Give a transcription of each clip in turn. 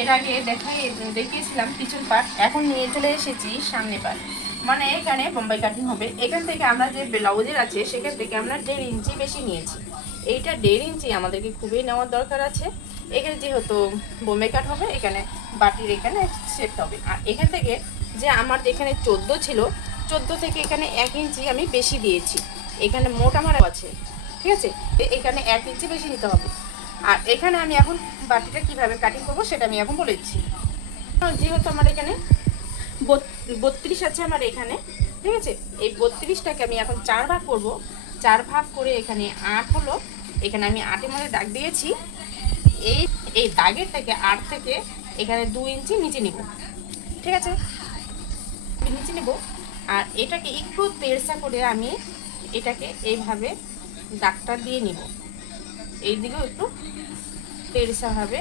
এর আগে দেখিয়েছিলাম পিছন পার্ট, এখন নিয়ে চলে এসেছি সামনে পার্ট। মানে এখানে বোম্বাই কাটিং হবে। এখান থেকে আমরা যে ব্লাউজের আছে সেখান থেকে আমরা 1.5 ইঞ্চি বেশি নিয়েছি। এইটা 1.5 ইঞ্চি আমাদেরকে খুবই নেওয়ার দরকার আছে। এখানে যেহেতু বোম্বাই কাট হবে, এখানে বাটির এখানে সেট হবে। আর এখান থেকে যে আমার এখানে 14 ছিল, 14 থেকে এখানে 1 ইঞ্চি আমি বেশি দিয়েছি। এখানে মোট আমার আছে, ঠিক আছে। এখানে 1 ইঞ্চি বেশি নিতে হবে। আর এখানে আমি এখন বাটিটা কিভাবে কাটিং করবো সেটা আমি এখন বলে দিচ্ছি। যেহেতু আমার এখানে 32 আছে আমার এখানে, ঠিক আছে। এই 32টাকে আমি এখন 4 ভাগ করব। 4 ভাগ করে এখানে 8 হলো। এখানে আমি 8-এর মধ্যে দাগ দিয়েছি। এই দাগের থেকে 8 থেকে এখানে 2 ইঞ্চি নিচে নিব, ঠিক আছে। নিচে নেব। আর এটাকে একটু তেড়সা করে আমি এটাকে এইভাবে দাগটা দিয়ে নিব। এই দিকেও একটু তেড়সাভাবে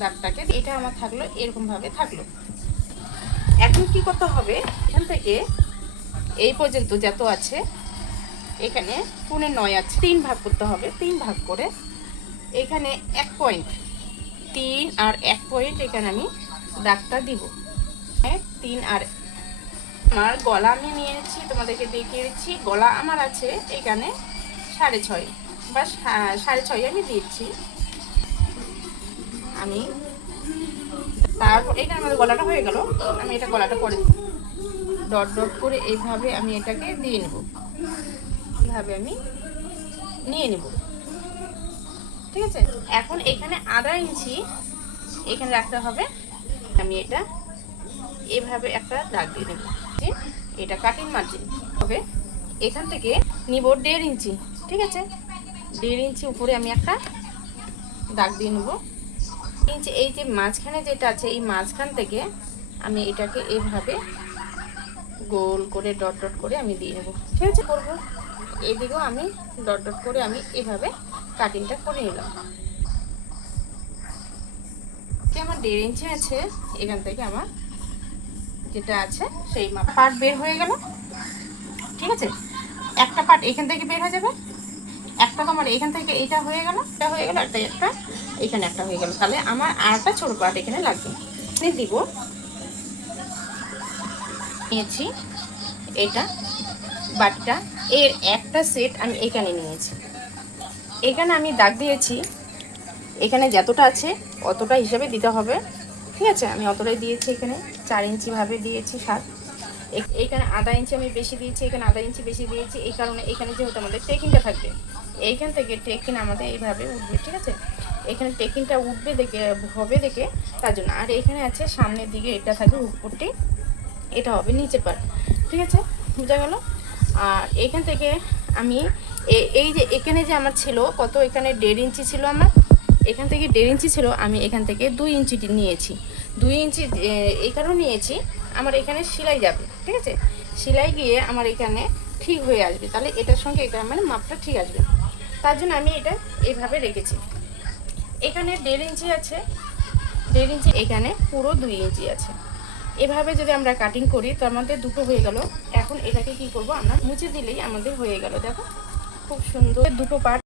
দাগটাকে, এটা আমার থাকলো এরকমভাবে থাকলো। এখন কি করতে হবে, এখান থেকে এই পর্যন্ত যত আছে এখানে 9.5 আছে, 3 ভাগ করতে হবে। 3 ভাগ করে এখানে 1 পয়েন্ট, 3 আর 1 পয়েন্ট এখানে আমি দাগটা দিব। 3 আর আমার গলা আমি নিয়েছি, তোমাদেরকে দেখিয়েছি। গলা আমার আছে এখানে 6.5 বা 6.5 আমি দিচ্ছি আমি। তারপর এখানে আমাদের গলাটা হয়ে গেল। আমি এটা গলাটা করে ডট ডট করে এইভাবে আমি এটাকে দিয়ে নেব। এইভাবে আমি নিয়ে নেব, ঠিক আছে। এখন এখানে 1/2 ইঞ্চি এখানে রাখতে হবে। আমি এটা এভাবে একটা দাগ দিয়ে নেব। এটা কাটিং মার্জিন হবে। এখান থেকে নিব 1.5 ইঞ্চি, ঠিক আছে। 1.5 ইঞ্চি উপরে আমি একটা দাগ দিয়ে নেব। ইঞ্চি এই যে মাঝখানে যেটা আছে, এই মাঝখান থেকে আমি এটাকে এইভাবে গোল করে ডট ডট করে আমি দিয়ে নেব, ঠিক আছে। করবো এদিকেও আমি ডট ডট করে আমি এভাবে কাটিংটা করে নিলাম। আমার 1.5 ইঞ্চি আছে, এখান থেকে আমার যেটা আছে সেই পার্ট বের হয়ে গেল, ঠিক আছে। একটা পার্ট এখান থেকে বের হয়ে যাবে, একটা তো আমার এখান থেকে এইটা হয়ে গেল, এটা হয়ে গেল, একটা এখানে একটা হয়ে গেল। তাহলে আমার আরেকটা ছোট পার্ট এখানে লাগবে। দিব নিয়েছি এটা বাটিটা, এর একটা সেট আমি এখানে নিয়েছি। এখানে আমি দাগ দিয়েছি, এখানে যতটা আছে অতটা হিসাবে দিতে হবে, ঠিক আছে। আমি অতটাই দিয়েছি, এখানে 4 ইঞ্চি ভাবে দিয়েছি। 7 এইখানে 1/2 ইঞ্চি আমি বেশি দিয়েছি, এখানে 1/2 ইঞ্চি বেশি দিয়েছি। এই কারণে এখানে যেহেতু আমাদের টেকিংটা থাকবে, এইখান থেকে টেকিং আমাদের এইভাবে উঠবে, ঠিক আছে। এখানে টেকিংটা উঠবে দেখে হবে দেখে তার জন্য। আর এখানে আছে সামনের দিকে এটা থাকবে উপরটি, এটা হবে নিচে পার, ঠিক আছে, বোঝা গেল। আর এখান থেকে আমি এই যে এখানে যে আমার ছিল কত, এখানে 1.5 ইঞ্চি ছিল আমার, এখান থেকে 1.5 ইঞ্চি ছিল, আমি এখান থেকে 2 ইঞ্চি নিয়েছি। 2 ইঞ্চি এই কারণে নিয়েছি, আমার এখানে সেলাই যাবে, ঠিক আছে। সেলাই গিয়ে আমার এখানে ঠিক হয়ে আসবে, তাহলে এটার সঙ্গে এটা মানে মাপটা ঠিক আসবে। তার জন্য আমি এটা এইভাবে রেখেছি। এখানে 1.5 ইঞ্চি আছে, 1.5 ইঞ্চি, এখানে পুরো 2 ইঞ্চি আছে। এভাবে যদি আমরা কাটিং করি তো আমাদের দুটো হয়ে গেল। এখন এটাকে কি করব, আমরা মুছে দিলেই আমাদের হয়ে গেল। দেখো খুব সুন্দর দুটো পার্ট।